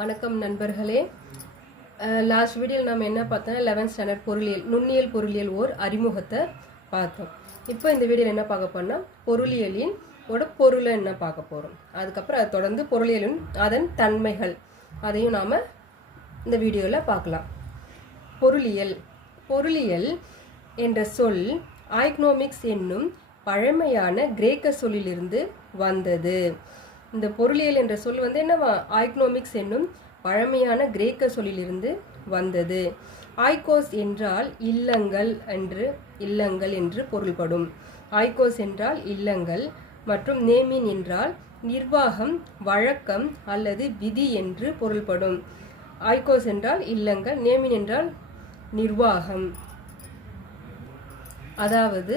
வணக்கம் நண்பர்களே. லாஸ்ட் வீடியோவில் நம்ம என்ன பார்த்தோம்னா 11th ஸ்டாண்டர்ட் பொருளியல் நுண்ணியல் பொருளியல் ஓர் அறிமுகத்தை பார்த்தோம். இப்போ இந்த வீடியோவில் என்ன பார்க்க போனால் பொருளியலின் பொருளை என்ன பார்க்க போகிறோம். அதுக்கப்புறம் அதை தொடர்ந்து பொருளியலின் அதன் தன்மைகள் அதையும் நாம் இந்த வீடியோவில் பார்க்கலாம். பொருளியல் என்ற சொல் ஆய்க்னோமிக்ஸ் என்னும் பழமையான கிரேக்க சொல்லிலிருந்து வந்தது. இந்த பொருளியல் என்ற சொல் என்னவா ஆய்க்னோமிக்ஸ் என்னும் பழமையான கிரேக்க சொல்லிலிருந்து வந்தது. ஆய்கோஸ் என்றால் இல்லங்கள் என்று பொருள்படும். ஆய்கோஸ் என்றால் இல்லங்கள் மற்றும் நேமின் என்றால் நிர்வாகம், வழக்கம் அல்லது விதி என்று பொருள்படும். ஆய்கோஸ் என்றால் இல்லங்கள், நேமின் என்றால் நிர்வாகம். அதாவது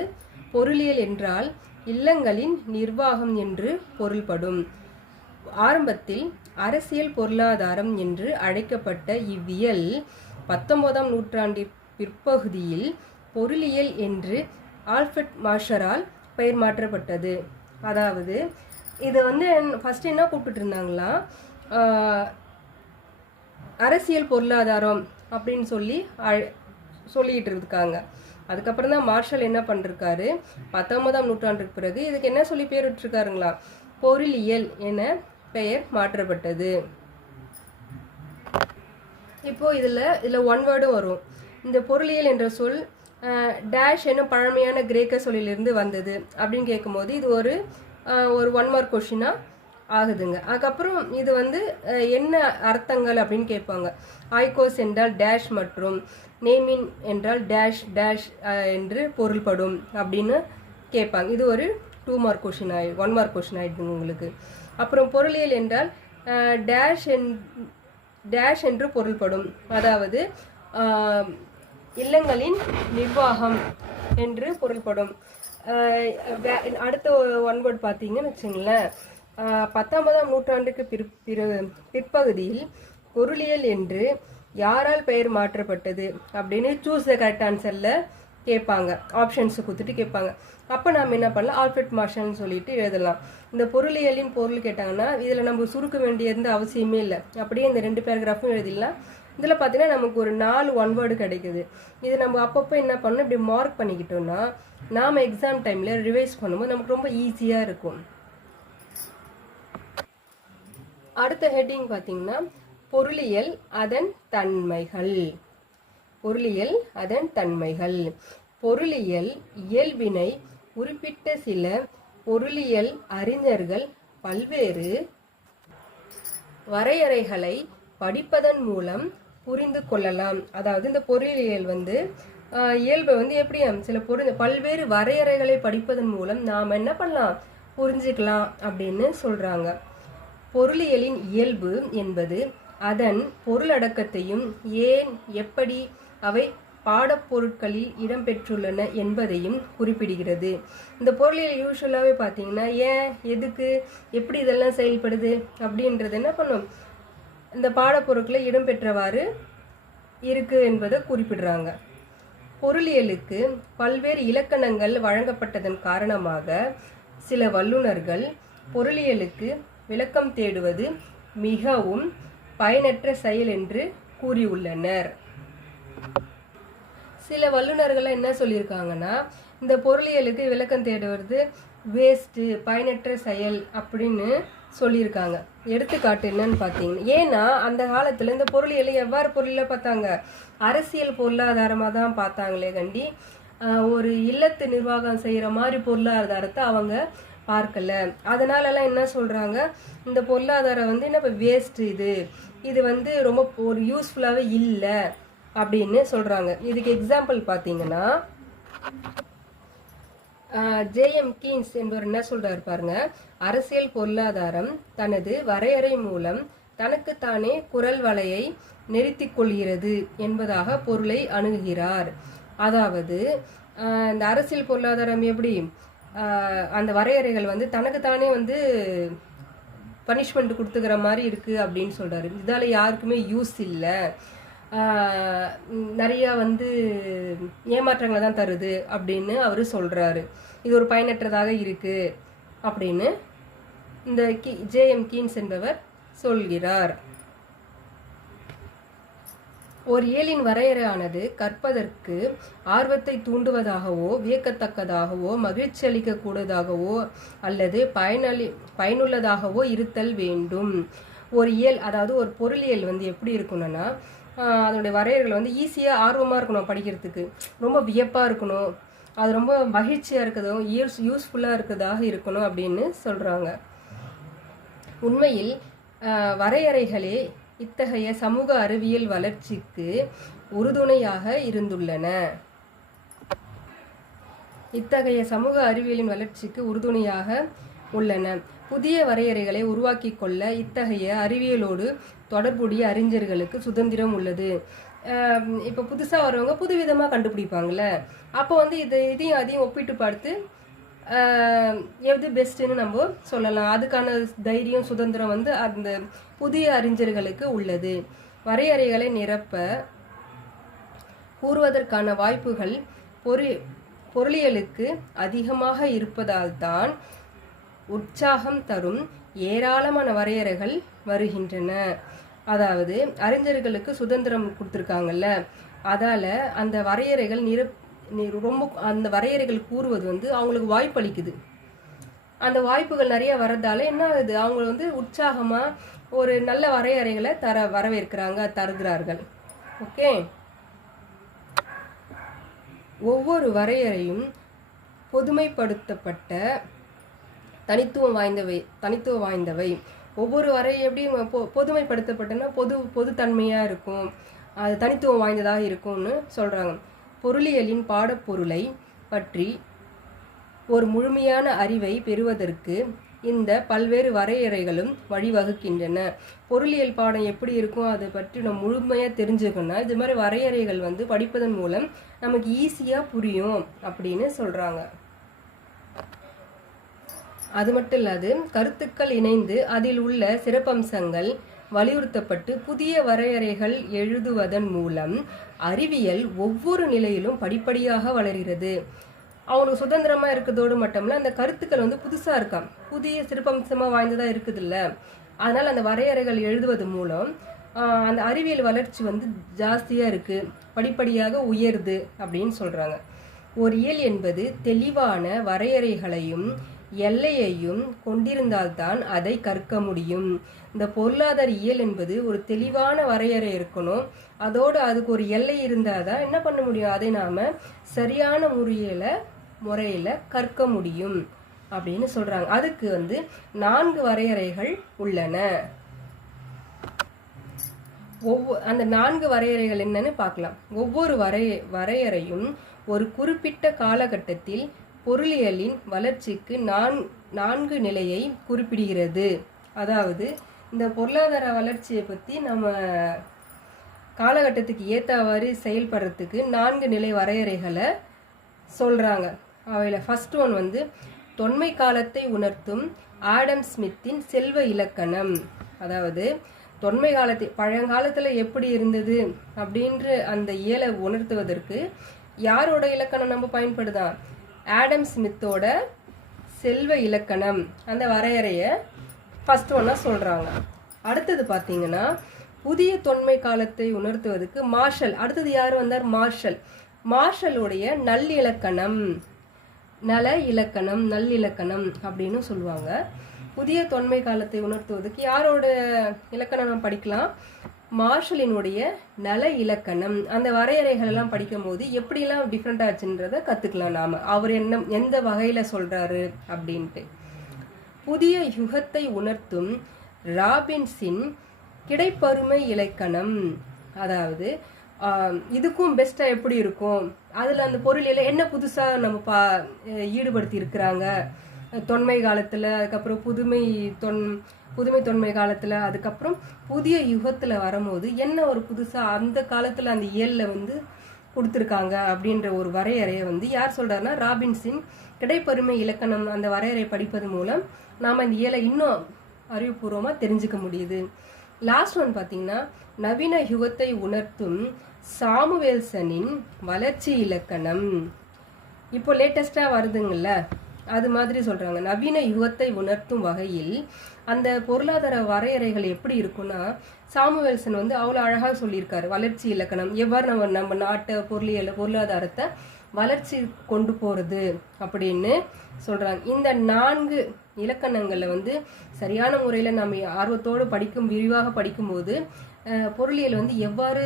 பொருளியல் என்றால் இல்லங்களின் நிர்வாகம் என்று பொருள்படும். ஆரம்பத்தில் அரசியல் பொருளாதாரம் என்று அழைக்கப்பட்ட இவ்வியல் 19ஆம் நூற்றாண்டின் பிற்பகுதியில் பொருளியல் என்று ஆல்ஃபிரட் மார்ஷரால் பெயர் மாற்றப்பட்டது. அதாவது இதை ஃபர்ஸ்ட் என்ன கூப்பிட்டு இருந்தாங்களா, அரசியல் பொருளாதாரம் அப்படின்னு சொல்லிட்டு இருக்காங்க. அதுக்கப்புறம் தான் மார்ஷல் என்ன பண்ணிருக்காரு, 19ஆம் நூற்றாண்டுக்கு பிறகு இதுக்கு என்ன சொல்லி பேர் விட்டுருக்காருங்களா, பொருளியல் என பெயர் மாற்றப்பட்டது. இப்போ இதில் ஒன் வேர்டும் வரும். இந்த பொருளியல் என்ற சொல் டேஷ் என்னும் பழமையான கிரேக்க சொல்லிலிருந்து வந்தது அப்படின்னு கேட்கும்போது இது ஒரு 1 மார்க் கொஷினாக ஆகுதுங்க. அதுக்கப்புறம் இது என்ன அர்த்தங்கள் அப்படின்னு கேட்பாங்க. ஆய்கோஸ் என்றால் டேஷ் மற்றும் நேமின் என்றால் டேஷ் டேஷ் என்று பொருள்படும் அப்படின்னு கேட்பாங்க. இது ஒரு 2 மார்க் கொஷின் 1 மார்க் கொஷின் ஆயிடுதுங்க உங்களுக்கு. அப்புறம் பொருளியல் என்றால் டேஷ் என்று பொருள்படும். அதாவது இல்லங்களின் நிர்வாகம் என்று பொருள்படும். அடுத்த 1 வேர்ட் பார்த்தீங்கன்னு வச்சுங்களேன், 19ஆம் நூற்றாண்டுக்கு பிற்பகுதியில் பொருளியல் என்று யாரால் பெயர் மாற்றப்பட்டது அப்படின்னு சூஸ் த கரெக்ட் ஆன்சரில் கேட்பாங்க. ஆப்ஷன்ஸை கொடுத்துட்டு கேட்பாங்க. அப்போ நாம் என்ன பண்ணலாம், ஆல்ஃபிரட் மார்ஷல்னு சொல்லிட்டு எழுதலாம். இந்த பொருளியலின் பொருள் கேட்டாங்கன்னா இதில் நம்ம சுருக்க வேண்டிய எந்த அவசியமே இல்லை. அப்படியே இந்த 2 பேராகிராஃபும் எழுதிடலாம். இதில் பார்த்தீங்கன்னா நமக்கு ஒரு 4 1 வேர்டு கிடைக்குது. இது நம்ம அப்பப்போ என்ன பண்ணணும், இப்படி மார்க் பண்ணிக்கிட்டோம்னா நாம் எக்ஸாம் டைமில் ரிவைஸ் பண்ணும்போது நமக்கு ரொம்ப ஈஸியாக இருக்கும். அடுத்த ஹெட்டிங் பார்த்தீங்கன்னா பொருளியல் அதன் தன்மைகள். பொருளியல் அதன் தன்மைகள். பொருளியல் இயல்பினை குறிப்பிட்ட சில பொருளியல் அறிஞர்கள் பல்வேறு வரையறைகளை படிப்பதன் மூலம் புரிந்து கொள்ளலாம். அதாவது இந்த பொருளியல் இயல்பை எப்படி சில பல்வேறு வரையறைகளை படிப்பதன் மூலம் நாம் என்ன பண்ணலாம், புரிஞ்சுக்கலாம் அப்படின்னு சொல்றாங்க. பொருளியலின் இயல்பு என்பது அதன் பொருளடக்கத்தையும் ஏன் எப்படி அவை பாடப்பொருட்களில் இடம்பெற்றுள்ளன என்பதையும் குறிப்பிடுகிறது. இந்த பொருளியல் யூஸ்வலாகவே பார்த்தீங்கன்னா ஏன், எதுக்கு, எப்படி இதெல்லாம் செயல்படுது அப்படின்றது என்ன பண்ணும், இந்த பாடப்பொருட்களை இடம்பெற்றவாறு இருக்கு என்பதை குறிப்பிடுறாங்க. பொருளியலுக்கு பல்வேறு இலக்கணங்கள் வழங்கப்பட்டதன் காரணமாக சில வல்லுநர்கள் பொருளியலுக்கு விளக்கம் தேடுவது மிகவும் பயனற்ற செயல் என்று கூறியுள்ளனர். சில வல்லுநர்கள் என்ன சொல்லியிருக்காங்கன்னா, இந்த பொருளியலுக்கு விளக்கம் தேடுவது வேஸ்ட்டு, பயனற்ற செயல் அப்படின்னு சொல்லியிருக்காங்க. எடுத்துக்காட்டு என்னன்னு பார்த்தீங்கன்னா, ஏன்னா அந்த காலத்தில் இந்த பொருளியலை எவ்வாறு பொருளில் பார்த்தாங்க, அரசியல் பொருளாதாரமாக தான் பார்த்தாங்களே கண்டி ஒரு இல்லத்து நிர்வாகம் செய்கிற மாதிரி பொருளாதாரத்தை அவங்க பார்க்கல. அதனாலலாம் என்ன சொல்கிறாங்க, இந்த பொருளாதாரம் என்ன இப்போ வேஸ்ட்டு, இது ரொம்ப ஒரு யூஸ்ஃபுல்லாகவே இல்லை அப்படின்னு சொல்கிறாங்க. இதுக்கு எக்ஸாம்பிள் பார்த்தீங்கன்னா ஜேஎம் கீன்ஸ் என்பவர் என்ன சொல்கிறாரு பாருங்க, அரசியல் பொருளாதாரம் தனது வரையறை மூலம் தனக்குத்தானே குரல் வலையை நெருத்தி கொள்கிறது என்பதாக பொருளை அணுகுகிறார். அதாவது இந்த அரசியல் பொருளாதாரம் எப்படி அந்த வரையறைகள் தனக்குத்தானே பனிஷ்மெண்ட் கொடுத்துக்கிற மாதிரி இருக்குது அப்படின்னு சொல்கிறாரு. இதால் யாருக்குமே யூஸ் இல்லை, நிறையா ஏமாற்றங்களை தான் தருது அப்படின்னு அவர் சொல்கிறாரு. இது ஒரு பயனற்றதாக இருக்குது அப்படின்னு இந்த ஜேஎம் கீன்ஸ் என்பவர் சொல்கிறார். ஒரு இயலின் வரையறையானது கற்பதற்கு ஆர்வத்தை தூண்டுவதாகவோ வியக்கத்தக்கதாகவோ மகிழ்ச்சி அளிக்கக்கூடியதாகவோ அல்லது பயனுள்ளதாகவோ இருத்தல் வேண்டும். ஒரு இயல், அதாவது ஒரு பொருளியல் வந்து எப்படி இருக்கணும்னா அதனுடைய வரையறைகள் வந்து ஈஸியாக ஆர்வமாக இருக்கணும், படிக்கிறதுக்கு ரொம்ப வியப்பாக இருக்கணும், அது ரொம்ப மகிழ்ச்சியாக இருக்கதும் யூஸ்ஃபுல்லாக இருக்கிறதாக இருக்கணும் அப்படின்னு சொல்கிறாங்க. உண்மையில் வரையறைகளே இத்தகைய சமூக அறிவியல் வளர்ச்சிக்கு உறுதுணையாக இருந்துள்ளன. இத்தகைய சமூக அறிவியலின் வளர்ச்சிக்கு உறுதுணையாக உள்ளன. புதிய வரையறைகளை உருவாக்கி கொள்ள இத்தகைய அறிவியலோடு தொடர்புடைய அறிஞர்களுக்கு சுதந்திரம் உள்ளது. இப்போ புதுசாக வரவங்க புதுவிதமாக கண்டுபிடிப்பாங்கள்ல, அப்போ வந்து இதையும் அதையும் ஒப்பிட்டு பார்த்து எது பெஸ்ட்டுன்னு நம்ம சொல்லலாம். அதுக்கான தைரியம் சுதந்திரம் வந்து அந்த புதிய அறிஞர்களுக்கு உள்ளது. வரையறைகளை நிரப்ப கூறுவதற்கான வாய்ப்புகள் பொருளியலுக்கு அதிகமாக இருப்பதால் தான் உற்சாகம் தரும் ஏராளமான வரையறைகள் வருகின்றன. அதாவது அறிஞர்களுக்கு சுதந்திரம் கொடுத்துருக்காங்கல்ல, அதால் அந்த வரையறைகள் அந்த வரையறைகள் கூறுவது வந்து அவங்களுக்கு வாய்ப்பு அளிக்குது. அந்த வாய்ப்புகள் நிறைய வரதால என்ன ஆகுது, அவங்க வந்து உற்சாகமாக ஒரு நல்ல வரையறைகளை வரவேற்கிறாங்க, தருகிறார்கள். ஓகே, ஒவ்வொரு வரையறையும் பொதுமைப்படுத்தப்பட்ட தனித்துவம் வாய்ந்தவை. ஒவ்வொரு வரையை எப்படி பொதுமைப்படுத்தப்பட்டனா பொதுத்தன்மையாக இருக்கும், அது தனித்துவம் வாய்ந்ததாக இருக்கும்னு சொல்கிறாங்க. பொருளியலின் பாடப்பொருளை பற்றி ஒரு முழுமையான அறிவை பெறுவதற்கு இந்த பல்வேறு வரையறைகளும் வழிவகுக்கின்றன. பொருளியல் பாடம் எப்படி இருக்கும் அதை பற்றி நம்ம முழுமையாக தெரிஞ்சுக்கணும்னா இது மாதிரி வரையறைகள் வந்து படிப்பதன் மூலம் நமக்கு ஈஸியாக புரியும் அப்படின்னு சொல்கிறாங்க. அது மட்டும் இல்லாது கருத்துக்கள் இணைந்து அதில் உள்ள சிறப்பம்சங்கள் வலியுறுத்தப்பட்டு புதிய வரையறைகள் எழுதுவதன் மூலம் அறிவியல் ஒவ்வொரு நிலையிலும் படிப்படியாக வளர்கிறது. அவங்களுக்கு சுதந்திரமாக இருக்கிறதோடு மட்டுமில்ல, அந்த கருத்துக்கள் வந்து புதுசாக இருக்காம், புதிய சிறப்பம்சமாக வாய்ந்ததாக இருக்குது இல்லை. அதனால் அந்த வரையறைகள் எழுதுவது மூலம் அந்த அறிவியல் வளர்ச்சி வந்து ஜாஸ்தியாக இருக்குது, படிப்படியாக உயருது அப்படின்னு சொல்கிறாங்க. ஒரு இயல் என்பது தெளிவான வரையறைகளையும் எல்லையையும் கொண்டிருந்தால்தான் அதை கற்க முடியும். இந்த பொருளாதார இயல் என்பது ஒரு தெளிவான வரையறை இருக்கணும், அதோடு அதுக்கு ஒரு எல்லை இருந்தால் தான் என்ன பண்ண முடியும், அதை நாம் சரியான முறையில் கற்க முடியும் அப்படின்னு சொல்கிறாங்க. அதுக்கு வந்து 4 வரையறைகள் உள்ளன. அந்த 4 வரையறைகள் என்னன்னு பார்க்கலாம். ஒவ்வொரு வரையறையும் ஒரு குறிப்பிட்ட காலகட்டத்தில் பொருளியலின் வளர்ச்சிக்கு 4 நிலையை குறிப்பிடுகிறது. அதாவது இந்த பொருளாதார வளர்ச்சியை பற்றி நம்ம காலகட்டத்துக்கு ஏற்றவாறு செயல்படுறதுக்கு 4 நிலை வரையறைகளை சொல்கிறாங்க. அவையில் ஃபர்ஸ்ட் ஒன் வந்து தொன்மை காலத்தை உணர்த்தும் ஆடம் ஸ்மித்தின் செல்வ இலக்கணம். அதாவது தொன்மை பழங்காலத்தில் எப்படி இருந்தது அப்படின்ற அந்த இயலை உணர்த்துவதற்கு யாரோட இலக்கணம் நம்ம பயன்படுதான், ஆடம் ஸ்மித்தோட செல்வ இலக்கணம், அந்த வரையறையை ஃபர்ஸ்ட் ஒன்றா சொல்கிறாங்க. அடுத்தது பார்த்தீங்கன்னா புதிய தொன்மை காலத்தை உணர்த்துவதற்கு மார்ஷல், அடுத்தது யார் வந்தார், மார்ஷலுடைய நல்லிலக்கணம் அப்படின்னு சொல்லுவாங்க. புதிய தொன்மை காலத்தை உணர்த்துவதற்கு யாரோட இலக்கணம் நம்ம படிக்கலாம், மார்ஷலினுடைய நல இலக்கணம். அந்த வரையறைகள் எல்லாம் படிக்கும் போது எப்படிலாம் டிஃப்ரெண்ட் ஆச்சுன்றதை கற்றுக்கலாம் நாம், அவர் எந்த வகையில் சொல்கிறாரு அப்படின்ட்டு. புதிய யுகத்தை உணர்த்தும் ராபின்ஸின் கிடைப்பருமை இலக்கணம். அதாவது இதுக்கும் பெஸ்ட்டாக எப்படி இருக்கும், அதில் அந்த பொருளில் என்ன புதுசாக நம்ம ஈடுபடுத்தி இருக்கிறாங்க தொன்மை காலத்தில், அதுக்கப்புறம் புதுமை தொன்மை காலத்தில், அதுக்கப்புறம் புதிய யுகத்தில் வரும்போது என்ன ஒரு புதுசாக அந்த காலத்தில் அந்த இயலில் வந்து கொடுத்துருக்காங்க அப்படின்ற ஒரு வரையறையை வந்து யார் சொல்கிறாருன்னா ராபின்ஸின் கிடைப்பருமை இலக்கணம். அந்த வரையறை படிப்பது மூலம் நாம் அந்த இயலை இன்னும் அறிவுபூர்வமாக தெரிஞ்சுக்க முடியுது. லாஸ்ட் ஒன் பார்த்தீங்கன்னா நவீன யுகத்தை உணர்த்தும் சாமுவேல்சனின் வளர்ச்சி இலக்கணம். இப்போ லேட்டஸ்டாக வருதுங்கள்ல, அது மாதிரி சொல்றாங்க. நவீன யுகத்தை உணர்த்தும் வகையில் அந்த பொருளாதார வரையறைகள் எப்படி இருக்குன்னா, சாமுவேல்சன் வந்து அவ்வளோ அழகாக சொல்லியிருக்காரு. வளர்ச்சி இலக்கணம் எவ்வாறு நம்ம நாட்டை பொருளாதாரத்தை வளர்ச்சி கொண்டு போறது அப்படின்னு சொல்றாங்க. இந்த 4 இலக்கணங்களை வந்து சரியான முறையில் நம்ம ஆர்வத்தோடு விரிவாக படிக்கும்போது பொருளியல் வந்து எவ்வாறு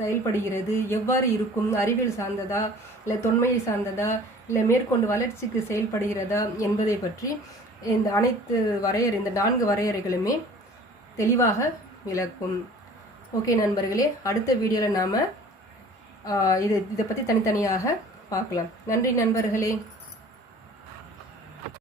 செயல்படுகிறது, எவ்வாறு இருக்கும், அறிவியல் சார்ந்ததா இல்லை தொன்மையை சார்ந்ததா இல்லை மேற்கொண்டு வளர்ச்சிக்கு செயல்படுகிறதா என்பதை பற்றி இந்த அனைத்து இந்த 4 வரையறைகளுமே தெளிவாக விளக்கும். ஓகே நண்பர்களே, அடுத்த வீடியோவில் நாம் இதை பற்றி தனித்தனியாக பார்க்கலாம். நன்றி நண்பர்களே.